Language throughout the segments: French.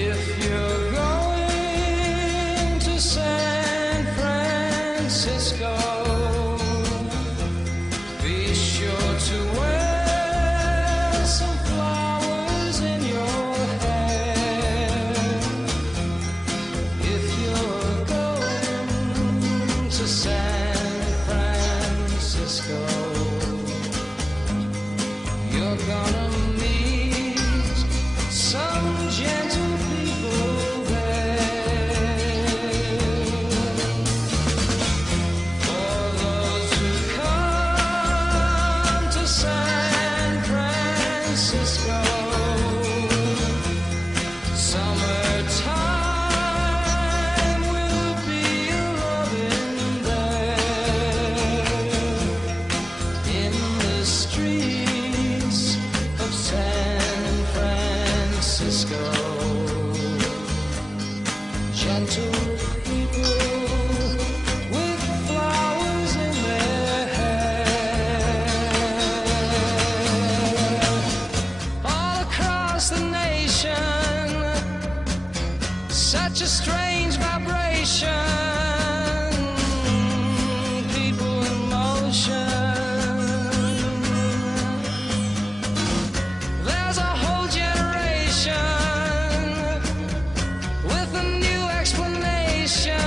If you're going to San Francisco, be sure to wear some flowers in your hair. If you're going to San Francisco, you're gonna meet some gentle people there. For those who come to San Francisco, summertime will be loving there. In the streets of San Francisco, gentle people with flowers in their hair. All across the nation, such a strange vibration, people in motion. There's a whole generation with a new explanation,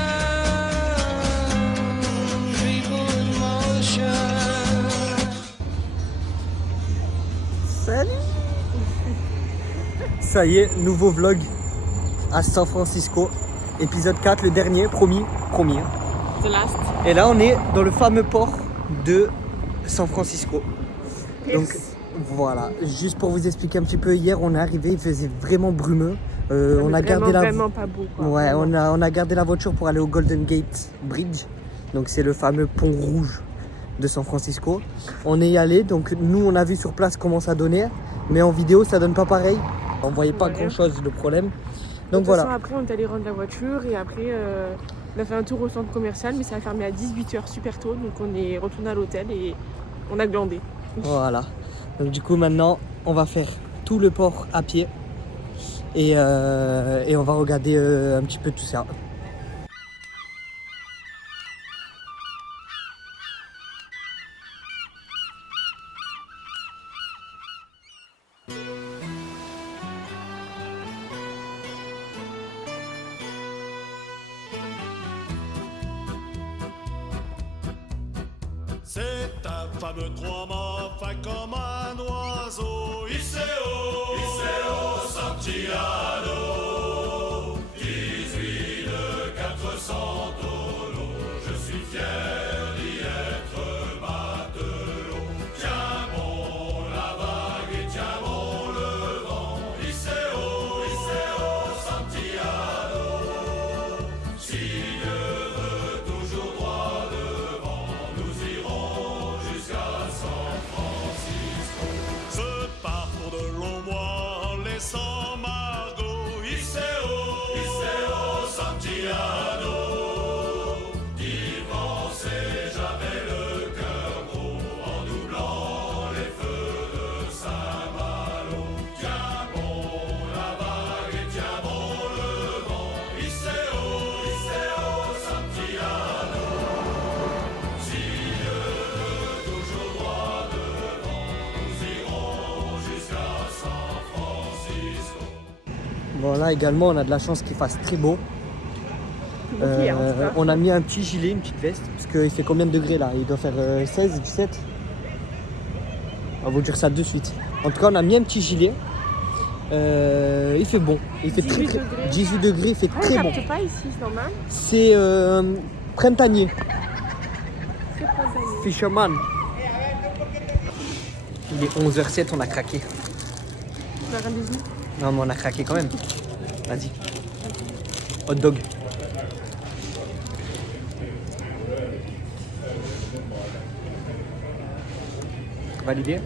people in motion. Salut. Ça y est, nouveau vlog à San Francisco. Épisode 4, le dernier, promis. Hein. The last. Et là, on est dans le fameux port de San Francisco. Donc voilà, juste pour vous expliquer un petit peu, hier on est arrivé, il faisait vraiment brumeux. On a gardé vraiment pas beau, quoi. Ouais, on a gardé la voiture pour aller au Golden Gate Bridge. Donc c'est le fameux pont rouge de San Francisco. On est y allé, donc nous on a vu sur place comment ça donnait, mais en vidéo ça donne pas pareil. On voyait pas Ouais. grand chose de problème. De Donc toute voilà. façon, après, on est allé rendre la voiture et après, on a fait un tour au centre commercial, mais ça a fermé à 18h super tôt. Donc, on est retourné à l'hôtel et on a glandé. Voilà. Donc du coup maintenant on va faire tout le port à pied et on va regarder un petit peu tout ça. C'est un fameux trois-mâts, fin comme un oiseau. Iseo Santiano, 18 de 400 tonneaux. Je suis fier d'y être matelot. Tiens bon la vague et tiens bon le vent. Iseo Santiano, si Dieu veut toujours droit devant, nous irons jusqu'à San Francisco. Ce parcours de longs mois en laissant Margot. Iseo Santiano, d'y penser j'avais le cœur gros en doublant les feux de Saint-Malo. Tiens bon la vague et tiens bon le vent. Iseo Santiano, si Dieu veut toujours droit devant, nous irons jusqu'à San Francisco. Bon là également on a de la chance qu'il fasse très beau. Hier, en tout cas. On a mis un petit gilet, une petite veste, parce qu'il fait combien de degrés là? Il doit faire 16, 17. On va vous dire ça de suite. En tout cas on a mis un petit gilet. Il fait bon, il fait 18 très, degrés. 18 degrés, il fait Ah, très on bon. capte pas ici, c'est normal. C'est printanier, C'est pas ça. Fisherman. Il est 11h07, on a craqué. On a rien des yeux. Non mais on a craqué quand même. Vas-y. Hot dog. Validé.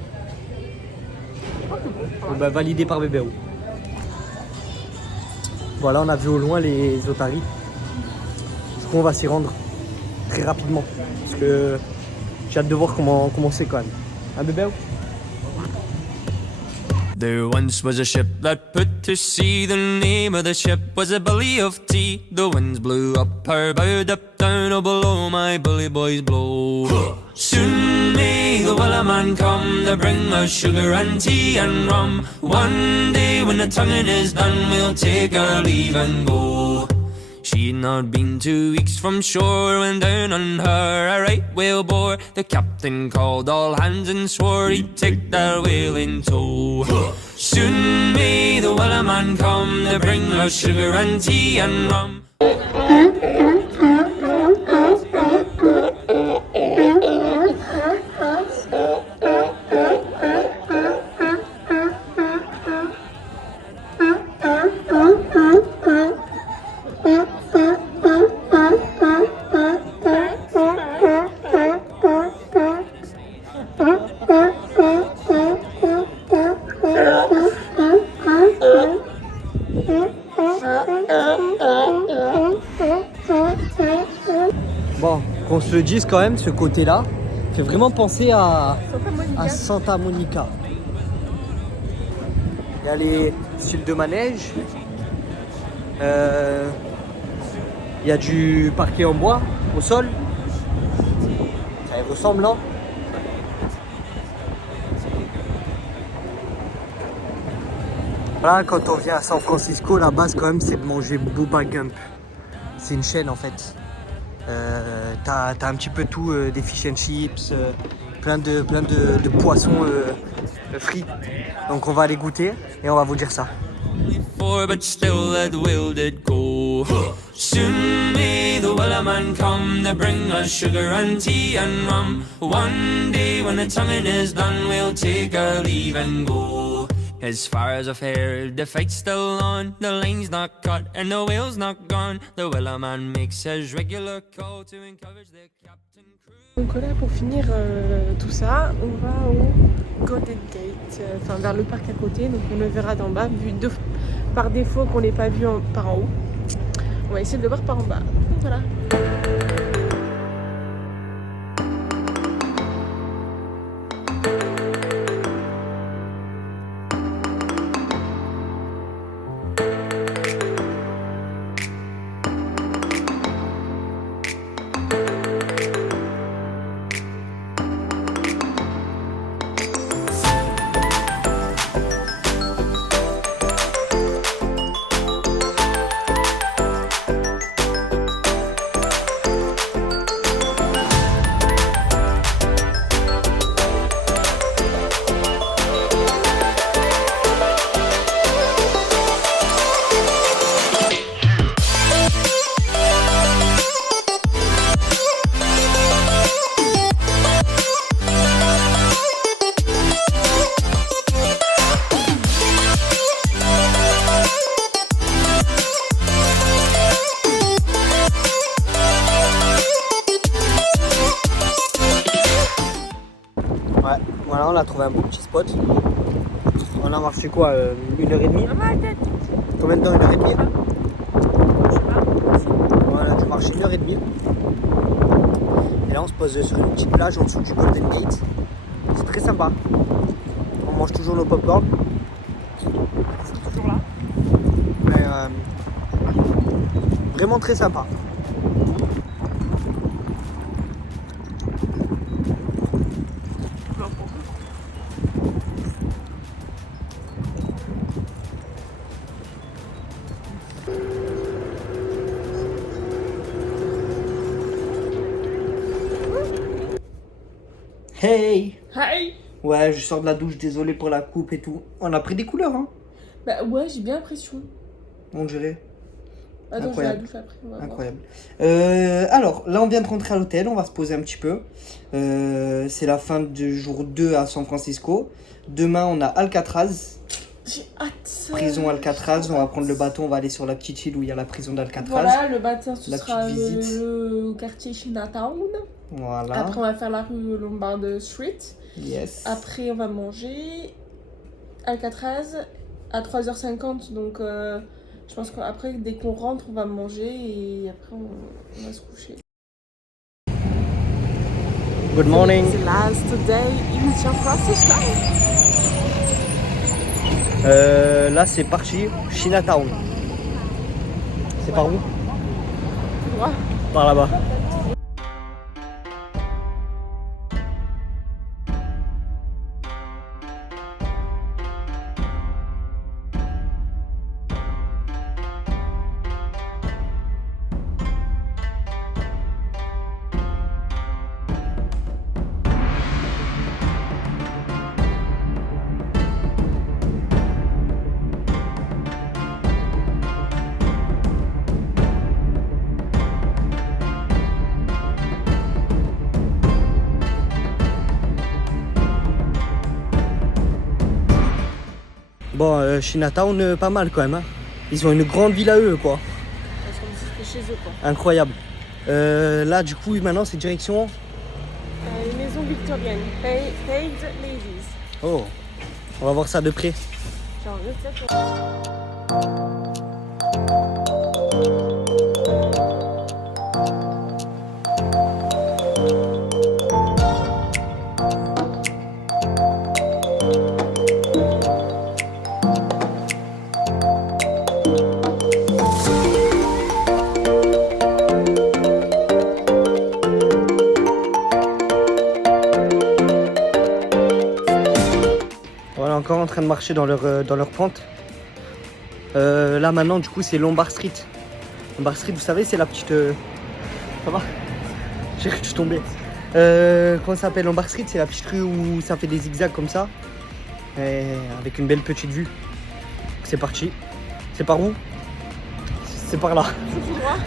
Bah, validé par BBO. Voilà, on a vu au loin les otaries. Du coup, on va s'y rendre très rapidement. Parce que j'ai hâte de voir comment c'est quand même. Hein, BBO? There once was a ship that put to sea. The name of the ship was a Billy of Tea. The winds blew up her bow, up down, oh below my bully boys blow. Soon may the Wellerman come to bring us sugar and tea and rum. One day when the tonguing is done, we'll take our leave and go. She'd not been 2 weeks from shore when down on her a right whale bore. The captain called all hands and swore he'd take that whale in tow. Soon may the Wellerman come to bring us sugar and tea and rum. Bon, qu'on se le dise quand même, ce côté-là fait vraiment penser à Santa Monica. Il y a les styles de manège. Il y a du parquet en bois au sol. Ça y ressemble, non? Voilà, quand on vient à San Francisco, la base quand même c'est de manger Bubba Gump. C'est une chaîne en fait. T'as un petit peu tout, des fish and chips, plein de poissons frits. Donc on va aller goûter et on va vous dire ça. But still that whale did go. Soon may the Wellerman come to bring us sugar and tea and rum. One day when the tonguing is done, we'll take our leave and go. As far as I've heard, the fight's still on. The line's not cut and the whale's not gone. The Wellerman makes his regular call to encourage the captain crew. Donc là, pour finir tout ça, on va au Golden Gate, enfin vers le parc à côté. Donc on le verra d'en bas, vu par défaut qu'on l'ait pas vu par en haut. On va essayer de le voir par en bas. Donc voilà. Ouais, voilà, on a trouvé un bon petit spot. On a marché quoi, 1h30? Combien de temps, 1h30? Voilà, on a dû marcher 1h30. Et là on se pose sur une petite plage en dessous du Golden Gate. C'est très sympa. On mange toujours nos popcorn. C'est toujours là. Mais vraiment très sympa. Hey! Hi! Ouais, je sors de la douche, désolé pour la coupe et tout. On a pris des couleurs, hein? Bah ouais, j'ai bien l'impression. On dirait. Attends, je vais à la Incroyable. douche après. On va voir. Incroyable. Alors, là, on vient de rentrer à l'hôtel, on va se poser un petit peu. C'est la fin du jour 2 à San Francisco. Demain, on a Alcatraz, J'ai hâte. prison Alcatraz. On va prendre le bateau, on va aller sur la petite île où il y a la prison d'Alcatraz. Voilà, le matin, ce La sera petite visite. le quartier Chinatown. Voilà. Après, on va faire la rue Lombard Street. Yes. Après, on va manger Alcatraz à 3h50. Donc, je pense qu'après, dès qu'on rentre, on va manger et après, on va se coucher. Good morning. C'est last day in San Francisco. Là c'est parti, Chinatown. C'est par où? Droit. Par là-bas. Bon, Chinatown, pas mal quand même. Hein. Ils ont une grande ville à eux, quoi. Parce qu'on dit que c'était chez eux, quoi. Incroyable. Là, du coup, maintenant, c'est direction. Une maison victorienne. Paid Ladies. Oh, on va voir ça de près. Genre, je sais pas. Voilà, encore en train de marcher dans leur pente. Là maintenant du coup c'est Lombard Street. Lombard Street, vous savez, c'est la petite... Ça va? J'ai cru que je tombais. Comment ça s'appelle? Lombard Street, c'est la petite rue où ça fait des zigzags comme ça. Et avec une belle petite vue. C'est parti. C'est par où? C'est par là. C'est tout droit.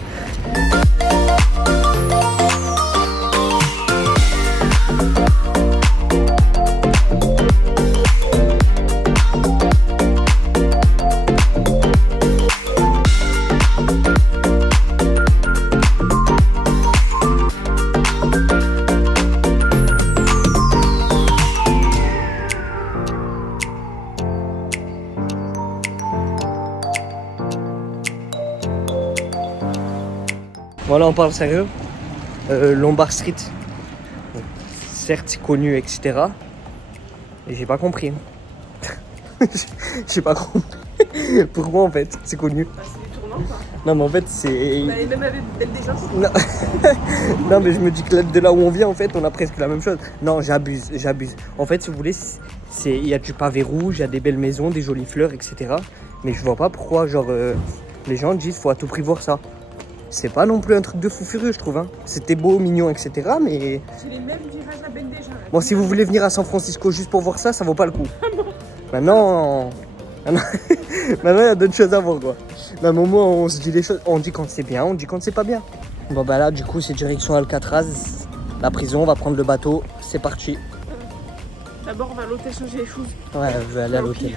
Voilà, on parle sérieux. Lombard Street, bon, certes c'est connu, etc. Mais j'ai pas compris. J'ai pas compris. Pourquoi en fait c'est connu? Bah, c'est des tournants, quoi. Non mais en fait c'est... On allait même avec Belle déjà. Non. Non mais je me dis que de là où on vient en fait on a presque la même chose. Non, j'abuse. En fait si vous voulez, il y a du pavé rouge, il y a des belles maisons, des jolies fleurs, etc. Mais je vois pas pourquoi genre les gens disent faut à tout prix voir ça. C'est pas non plus un truc de fou furieux, je trouve. Hein. C'était beau, mignon, etc. Mais C'est les mêmes virages à Belle déjà. bon, si vous voulez venir à San Francisco juste pour voir ça, ça vaut pas le coup. Maintenant, maintenant, il y a d'autres choses à voir, quoi. D'un moment, on se dit les choses, on dit quand c'est bien, on dit quand c'est pas bien. Bon bah là, du coup, c'est direction Alcatraz, la prison. On va prendre le bateau. C'est parti. D'abord, on va à l'hôtel changer les choses. Ouais, je vais aller à l'hôtel.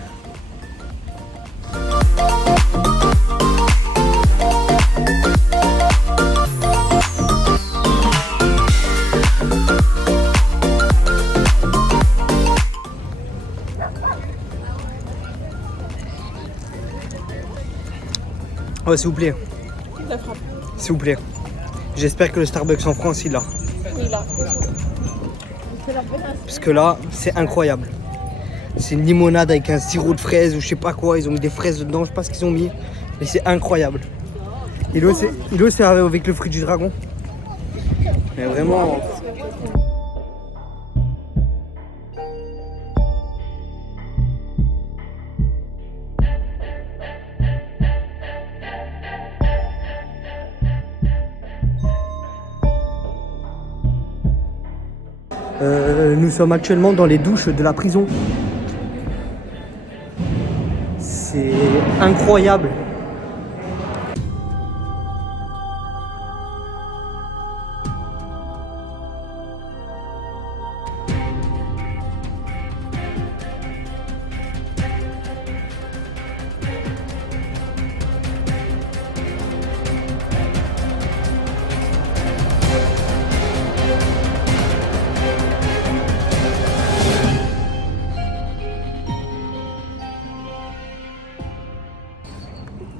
Ouais, s'il vous plaît. La frappe. S'il vous plaît. J'espère que le Starbucks en France, il l'a. Oui, là. Parce que là, c'est incroyable. C'est une limonade avec un sirop de fraises ou je sais pas quoi. Ils ont mis des fraises dedans, je sais pas ce qu'ils ont mis. Mais c'est incroyable. Et l'eau, c'est avec le fruit du dragon. Mais vraiment... nous sommes actuellement dans les douches de la prison. C'est incroyable.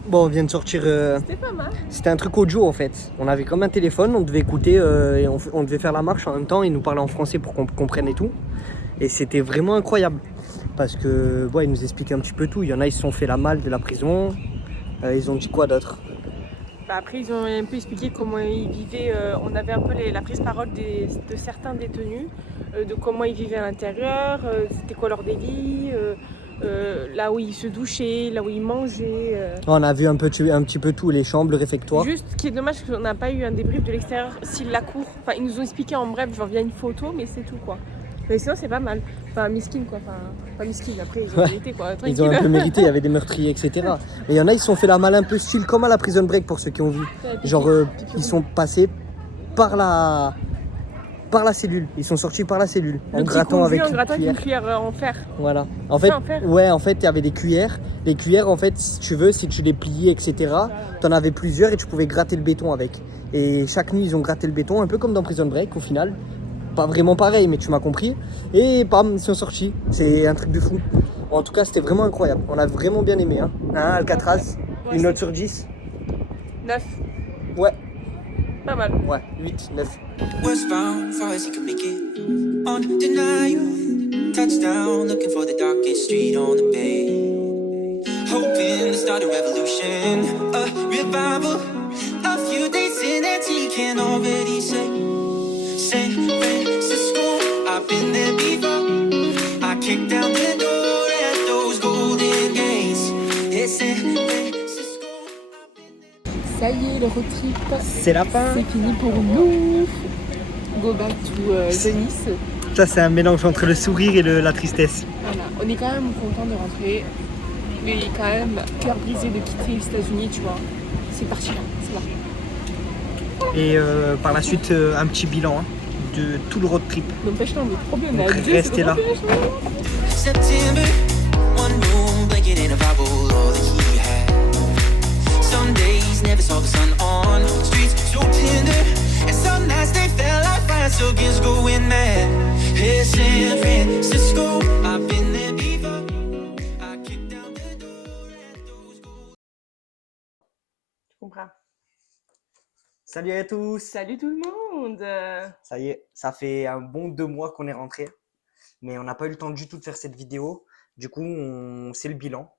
Bon, on vient de sortir. C'était pas mal. C'était un truc audio en fait. On avait comme un téléphone, on devait écouter et on devait faire la marche en même temps. Ils nous parlaient en français pour qu'on comprenne et tout. Et c'était vraiment incroyable. parce que ils nous expliquaient un petit peu tout. Il y en a, ils se sont fait la malle de la prison. Ils ont dit quoi d'autre? Bah, après, ils ont un peu expliqué comment ils vivaient. On avait un peu la prise parole de certains détenus, de comment ils vivaient à l'intérieur, c'était quoi leur délit, là où ils se douchaient, là où ils mangeaient. On a vu un petit peu tout, les chambres, le réfectoire. Juste, ce qui est dommage, c'est qu'on n'a pas eu un débrief de l'extérieur, si la cour. Enfin, ils nous ont expliqué en bref, genre via une photo, mais c'est tout quoi. Mais sinon, c'est pas mal. Enfin, miskin quoi. Enfin, pas miskin, après, ils ont mérité quoi. Tranquille. Ils ont un peu mérité, il y avait des meurtriers, etc. Mais il y en a, ils se sont fait la malle un peu style comme à la Prison Break pour ceux qui ont vu. Genre, ils sont passés par la cellule. Ils sont sortis par la cellule Le en petit grattant conduit avec en une grattant avec une cuillère. cuillère en fer. Voilà. En fait, en fer. ouais, en fait, il y avait des cuillères. Les cuillères, en fait, si tu veux, si tu les pliais, etc., tu en avais plusieurs et tu pouvais gratter le béton avec. Et chaque nuit, ils ont gratté le béton, un peu comme dans Prison Break au final. Pas vraiment pareil, mais tu m'as compris. Et bam, ils sont sortis. C'est un truc de fou. En tout cas, c'était vraiment incroyable. On a vraiment bien aimé. Hein, Alcatraz, Ouais, une note sur 10. 9. Ouais, Pas mal. ouais, 8, 9. Westbound, far as he could make it. On denial, touchdown, looking for the darkest street on the bay. Hoping to start a revolution, a revival. A few days in and he can already say, San Francisco, I've been there before. I kicked down the door at those golden gates. It's San Francisco, I've been there. Ça y est, le road trip, C'est la fin. c'est fini pour nous. Go back to Nice. Ça, c'est un mélange entre le sourire et la tristesse. Voilà, on est quand même content de rentrer, mais quand même cœur brisé de quitter les États-Unis, tu vois. C'est parti là, c'est là. Et par la suite, un petit bilan hein, de tout le road trip. N'empêche, là, on est trop bien. Donc, restez là. September, one room blanket in a Bible, all that he had. Some days never saw the sun on streets so tender, and some nights they felt like fire, so against going mad. Hey, San Francisco, I've been there before. I kicked down the door at those gold. Tu comprends. Salut à tous. Salut tout le monde. Ça y est, ça fait un bon 2 mois qu'on est rentré. Mais on n'a pas eu le temps du tout de faire cette vidéo. Du coup, c'est le bilan.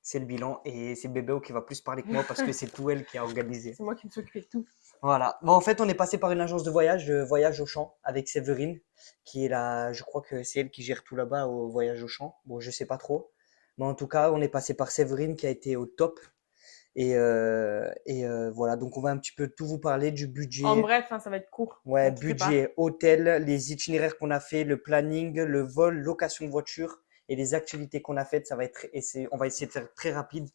C'est le bilan. Et c'est Bébéo qui va plus parler que moi parce que c'est tout elle qui a organisé. C'est moi qui me suis occupée de tout. Voilà. Bon, en fait, on est passé par une agence de Voyage au Champ, avec Séverine, qui est là. Je crois que c'est elle qui gère tout là-bas au Voyage au Champ. Bon, je sais pas trop. Mais en tout cas, on est passé par Séverine qui a été au top. Et voilà. Donc, on va un petit peu tout vous parler du budget. En bref, hein, ça va être court. Ouais, Donc, je sais pas. budget, hôtel, les itinéraires qu'on a fait, le planning, le vol, location de voiture et les activités qu'on a faites. Ça va être, on va essayer de faire très rapide.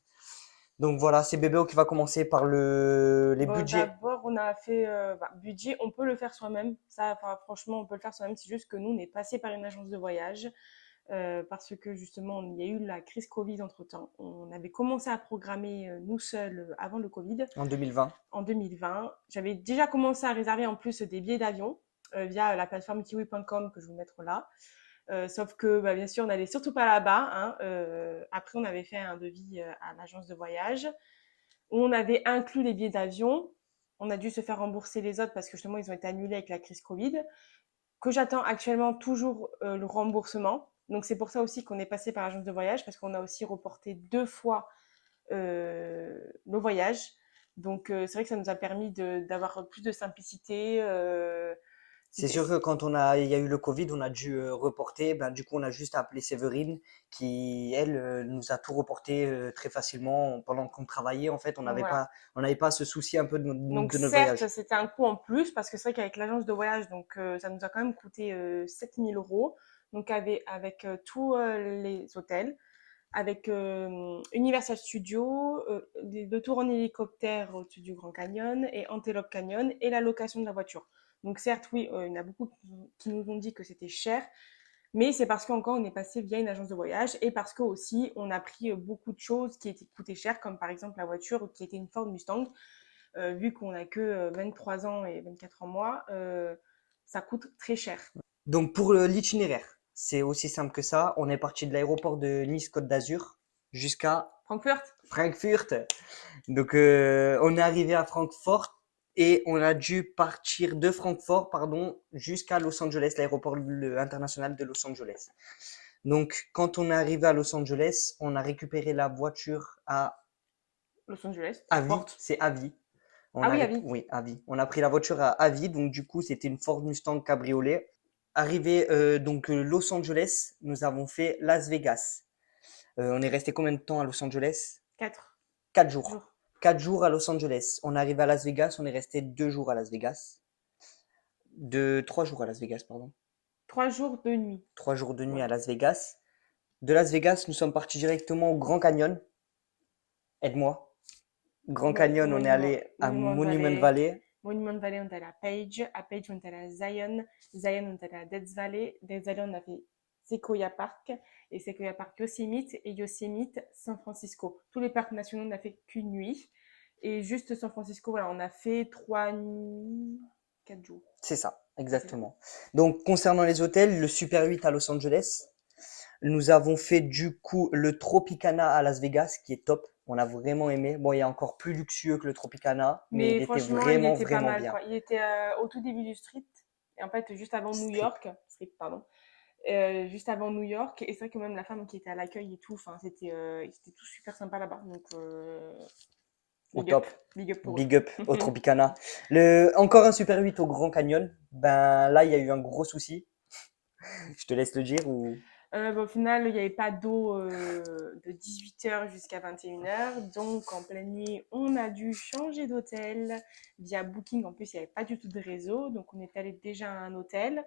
Donc voilà, c'est Bébéo qui va commencer par les Bon, budgets. d'abord, on a fait budget, on peut le faire soi-même. Ça, enfin, franchement, on peut le faire soi-même. C'est juste que nous, on est passé par une agence de voyage parce que justement, il y a eu la crise Covid entre-temps. On avait commencé à programmer nous seuls avant le Covid. En 2020. En 2020. J'avais déjà commencé à réserver en plus des billets d'avion via la plateforme kiwi.com que je vais vous mettre là. Sauf que, bien sûr, on n'allait surtout pas là-bas. Hein. Après, on avait fait un devis à l'agence de voyage où on avait inclus les billets d'avion. On a dû se faire rembourser les autres parce que justement, ils ont été annulés avec la crise Covid. Que j'attends actuellement toujours le remboursement. Donc, c'est pour ça aussi qu'on est passé par l'agence de voyage parce qu'on a aussi reporté 2 fois nos voyages. Donc, c'est vrai que ça nous a permis d'avoir plus de simplicité. C'est sûr que quand il y a eu le Covid, on a dû reporter. Ben, du coup, on a juste appelé Séverine qui, elle, nous a tout reporté très facilement pendant qu'on travaillait. En fait, on n'avait Voilà. pas à se soucier un peu de Donc, notre certes, voyage. c'était un coût en plus parce que c'est vrai qu'avec l'agence de voyage, donc, ça nous a quand même coûté 7 000 €. Donc, avec tous les hôtels, avec Universal Studios, le tour en hélicoptère au-dessus du Grand Canyon et Antelope Canyon et la location de la voiture. Donc certes, oui, il y en a beaucoup qui nous ont dit que c'était cher, mais c'est parce qu'encore on est passé via une agence de voyage et parce que aussi on a pris beaucoup de choses qui coûtaient cher, comme par exemple la voiture qui était une Ford Mustang. Vu qu'on n'a que 23 ans et 24 ans moi, ça coûte très cher. Donc, pour l'itinéraire, c'est aussi simple que ça. On est parti de l'aéroport de Nice-Côte d'Azur jusqu'à Francfort, Francfort. Donc, on est arrivé à Francfort et on a dû partir de Francfort, jusqu'à Los Angeles, l'aéroport international de Los Angeles. Donc, quand on est arrivé à Los Angeles, on a récupéré la voiture à Los Angeles, Avi. porte. C'est Avi. Ah oui, Avi. Oui, Avi. On a pris la voiture à Avi. Donc, du coup, c'était une Ford Mustang cabriolet. Arrivé Los Angeles, nous avons fait Las Vegas. On est resté combien de temps à Los Angeles? 4 4 jours. jours. 4 jours à Los Angeles. On est arrivé à Las Vegas, on est resté 2 jours à Las Vegas. 3 jours à Las Vegas, pardon. 3 jours de nuit. 3 jours de nuit à Las Vegas. De Las Vegas, nous sommes partis directement au Grand Canyon. Aide-moi. Grand Canyon, on est allé à Monument Valley. Monument Valley, on est allé à Page. À Page, on est allé à Zion. Zion, on est allé à Death Valley. Death Valley, on a fait Sequoia Park. Et Sequoia Park, Yosemite. Et Yosemite, San Francisco. Tous les parcs nationaux, on n'a fait qu'une nuit. Et juste San Francisco, voilà, on a fait 3 nuits, 4 jours. C'est ça, exactement. Donc, concernant les hôtels, le Super 8 à Los Angeles. Nous avons fait du coup le Tropicana à Las Vegas, qui est top. On a vraiment aimé. Bon, il est encore plus luxueux que le Tropicana, mais il était franchement, vraiment, il était pas vraiment mal, bien. quoi. Il était au tout début du street. Et en fait, juste avant New York. Street, pardon. Juste avant New York. Et c'est vrai que même la femme qui était à l'accueil et tout, enfin, c'était tout super sympa là-bas. Donc, Au big top. up, big up pour eux. Big up au Tropicana. Encore un Super 8 au Grand Canyon. Ben là, il y a eu un gros souci. Je te laisse le dire ou... Au final, il n'y avait pas d'eau de 18h jusqu'à 21h. Donc, en pleine nuit, on a dû changer d'hôtel via Booking. En plus, il n'y avait pas du tout de réseau. Donc, on est allé déjà à un hôtel.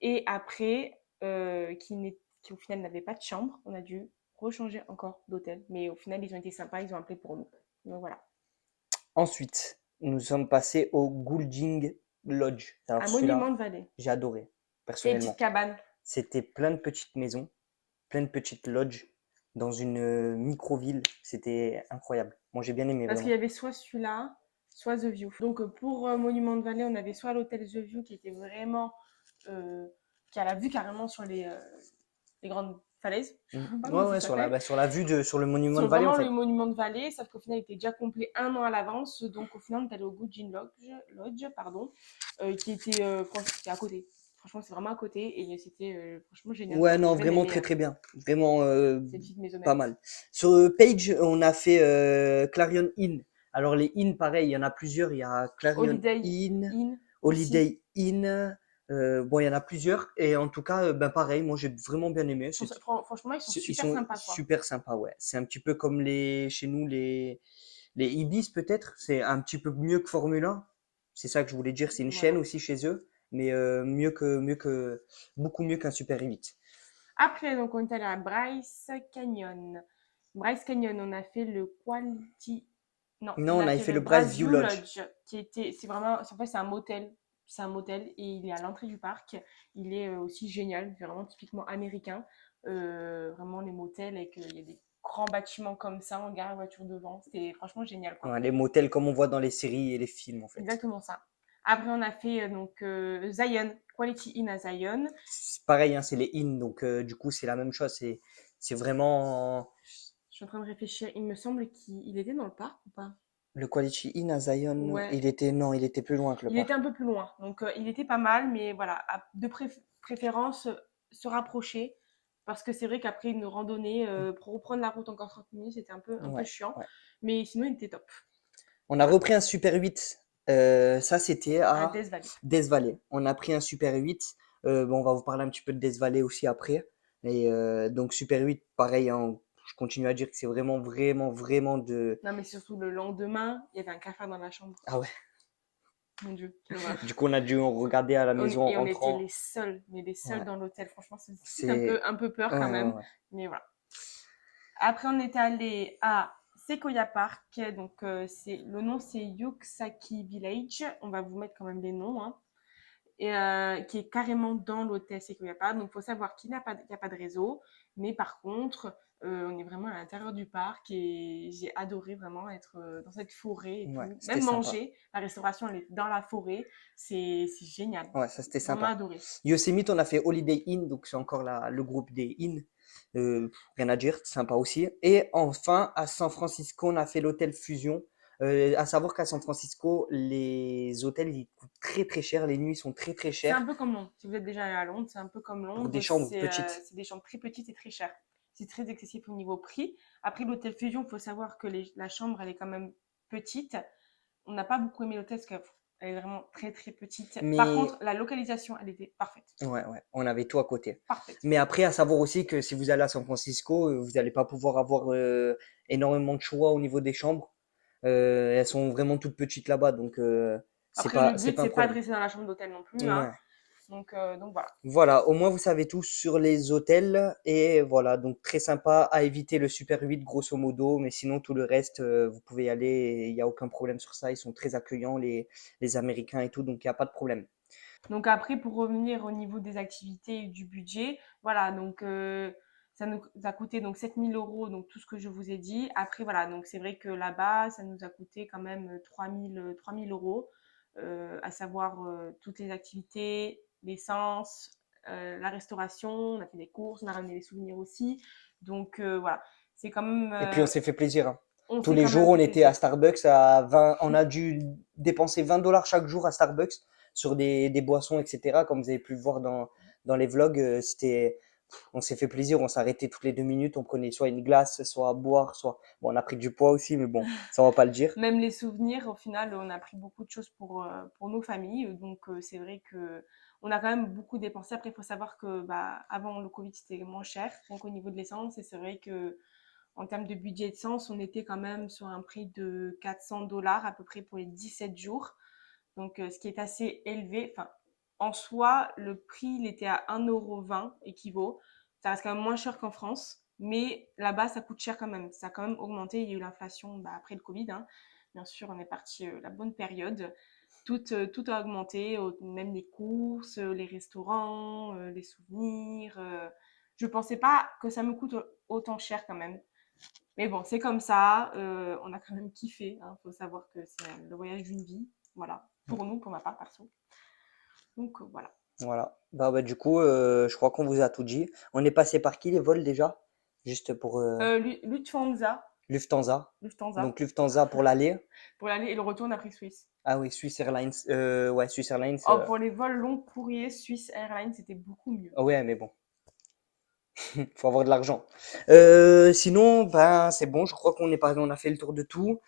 Et après, qui au final n'avait pas de chambre, on a dû rechanger encore d'hôtel. Mais au final, ils ont été sympas. Ils ont appelé pour nous. Donc, voilà. Ensuite, nous sommes passés au Goulding Lodge. Alors, À celui-là, Monument Valley. j'ai adoré, C'est une personnellement. petite cabane. C'était plein de petites maisons, plein de petites lodges dans une micro-ville. C'était incroyable. Moi, j'ai bien aimé, Parce qu'il vraiment. y avait soit celui-là, soit The View. Donc pour Monument Valley, on avait soit l'hôtel The View qui était vraiment qui a la vue carrément sur les grandes falaises. Je sais pas comment ça s'appelle. Sur la vue sur le Monument Sur Valley, en vraiment fait. le Monument Valley, sauf qu'au final, il était déjà complet 1 an à l'avance. Donc au final, on est allé au Goodgin Lodge, qui était à côté. Franchement, c'est vraiment à côté et c'était franchement génial. Ouais, J'ai non, bien vraiment aimé, très hein. très bien. Vraiment Cette petite maisonnette. pas mal. Sur Page, on a fait Clarion Inn. Alors les Inn, pareil, il y en a plusieurs. Il y a Clarion Holiday Inn, Inn. Holiday Inn. Bon, il y en a plusieurs. Et en tout cas, ben pareil, moi j'ai vraiment bien aimé. Franchement, ils sont super sympas, quoi. Super sympas, ouais. C'est un petit peu comme chez nous, les Ibis peut-être. C'est un petit peu mieux que Formula. C'est ça que je voulais dire. C'est une Voilà. chaîne aussi chez eux. Mais beaucoup mieux qu'un Super 8. Après, donc, on est allé à Bryce Canyon. Bryce Canyon, on a fait le Quality. Non, on on a avait fait le Bryce Bryce View Lodge. c'est vraiment, en fait, c'est un motel. C'est un motel et il est à l'entrée du parc. Il est aussi génial, c'est vraiment typiquement américain. Vraiment les motels avec il y a des grands bâtiments comme ça, on gare la voiture devant. C'était franchement génial, quoi. Ouais, les motels comme on voit dans les séries et les films, en fait. Exactement ça. Après, on a fait Zion, Quality Inn à Zion. C'est pareil, hein, c'est les Inn, donc du coup, c'est la même chose. C'est vraiment Je suis en train de réfléchir. Il me semble qu'il était dans le parc ou pas? le Quality Inn à Zion. Ouais. Il était plus loin que le Il parc. était un peu plus loin. Donc, il était pas mal, mais voilà, de préférence, se rapprocher. Parce que c'est vrai qu'après une randonnée, pour reprendre la route encore 30 minutes, c'était un peu chiant. Ouais. Mais sinon, il était top. On a repris un Super 8. Ça, c'était À à Death Valley. Death Valley. On a pris un Super 8. Bon, on va vous parler un petit peu de Death Valley aussi après. Et donc, Super 8, pareil, hein, je continue à dire que c'est vraiment, vraiment, vraiment de. Non, mais surtout le lendemain, il y avait un cafard dans la chambre. Ah ouais. Mon Dieu, quelle horreur. Du coup, on a dû regarder à la maison Et en on rentrant. était les seuls, Ouais. dans l'hôtel. Franchement, c'est C'est un peu peur Ouais, quand même. ouais. Mais voilà. Après, on est allé à Sequoia Park. Donc, le nom, c'est Yuksaki Village. On va vous mettre quand même les noms. Hein. Et, qui est carrément dans l'hôtel Sequoia Park. Donc, il faut savoir qu'il n'y a pas de réseau. Mais par contre, on est vraiment à l'intérieur du parc. Et j'ai adoré vraiment être dans cette forêt. Et Ouais, tout. c'était Même sympa. manger. La restauration, elle est dans la forêt. C'est génial. Ouais, ça c'était Vraiment sympa. adoré. Yosemite, on a fait Holiday Inn, donc c'est encore le groupe des Inn. Rien à dire, sympa aussi. Et enfin, à San Francisco, on a fait l'hôtel Fusion. À savoir qu'à San Francisco, les hôtels ils coûtent très très cher, les nuits sont très très C'est un chères peu comme Londres. Si vous êtes déjà allé à Londres, c'est un peu comme pour des Londres. chambres petites. C'est des chambres très petites et très chères. C'est très excessif au niveau prix. Après, l'hôtel Fusion, il faut savoir que la chambre, elle est quand même petite. On n'a pas beaucoup aimé l'hôtel parce qu'elle est vraiment très très petite. Par Mais contre, la localisation, elle était parfaite. ouais, on avait tout à côté. Parfaite. Mais après, à savoir aussi que si vous allez à San Francisco, vous n'allez pas pouvoir avoir énormément de choix au niveau des chambres. Elles sont vraiment toutes petites là-bas, donc Après, le c'est but, pas un c'est pas de problème. rester dans la chambre d'hôtel non plus, hein. Ouais. Donc voilà. Voilà, au moins vous savez tout sur les hôtels et voilà, donc très sympa à éviter le Super 8 grosso modo, mais sinon tout le reste, vous pouvez y aller, et il n'y a aucun problème sur ça, ils sont très accueillants les Américains et tout, donc il n'y a pas de problème. Donc après, pour revenir au niveau des activités et du budget, voilà, donc ça nous a coûté donc 7 000 €, donc tout ce que je vous ai dit. Après, voilà, donc c'est vrai que là-bas, ça nous a coûté quand même 3 000 €, à savoir toutes les activités, l'essence, la restauration, on a fait des courses, on a ramené des souvenirs aussi. Donc voilà, c'est quand même, Et puis on s'est fait plaisir, hein. on Tous s'est les quand même jours, on fait était à plaisir. Starbucks à 20, on a dû dépenser 20 dollars chaque jour à Starbucks sur des boissons, etc. Comme vous avez pu le voir dans les vlogs, on s'est fait plaisir, on s'arrêtait toutes les 2 minutes, on prenait soit une glace, soit à boire, soit, bon, on a pris du poids aussi, mais bon, ça on va pas le dire. Même les souvenirs, au final, on a pris beaucoup de choses pour nos familles. Donc, c'est vrai que on a quand même beaucoup dépensé. Après, il faut savoir que bah, avant le Covid, c'était moins cher, donc au niveau de l'essence. Et c'est vrai que en termes de budget d'essence, on était quand même sur un prix de 400 $ à peu près pour les 17 jours. Donc, ce qui est assez élevé. Enfin, en soi, le prix, il était à 1,20 € équivaut. Ça reste quand même moins cher qu'en France. Mais là-bas, ça coûte cher quand même. Ça a quand même augmenté. Il y a eu l'inflation bah, après le Covid, hein. Bien sûr, on est parti la bonne période. Tout a augmenté, même les courses, les restaurants, les souvenirs. Je ne pensais pas que ça me coûte autant cher quand même. Mais bon, c'est comme ça. On a quand même kiffé. Il faut savoir que c'est le voyage d'une vie. Voilà. Pour nous, pour ma part, perso. Donc voilà. Voilà. Du coup, je crois qu'on vous a tout dit. On est passé par qui les vols déjà? Juste pour Lufthansa. Lufthansa. Lufthansa. Donc Lufthansa pour l'aller. Pour l'aller et le retour, on a pris Suisse. Ah oui, Swiss Airlines. Ouais, Swiss Airlines. Oh, pour les vols long courriers, Swiss Airlines, c'était beaucoup mieux. Ouais, mais bon, faut avoir de l'argent. Sinon, ben c'est bon, je crois on a fait le tour de tout.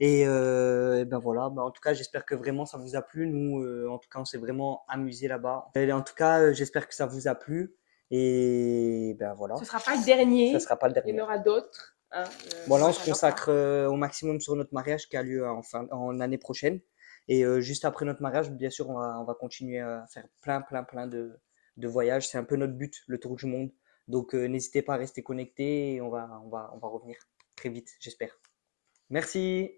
Et ben voilà, ben, en tout cas, j'espère que vraiment ça vous a plu. Nous, en tout cas, on s'est vraiment amusé là-bas. Et en tout cas, j'espère que ça vous a plu. Et ben voilà, Ce sera pas le dernier. ça sera pas le Il y dernier. en aura d'autres. Hein, Bon, là, moi, on se j'adore ça. consacre au maximum sur notre mariage qui a lieu en année prochaine. Et juste après notre mariage, bien sûr, on va continuer à faire plein de voyages. C'est un peu notre but, le tour du monde. Donc, n'hésitez pas à rester connectés et on va revenir très vite, j'espère. Merci.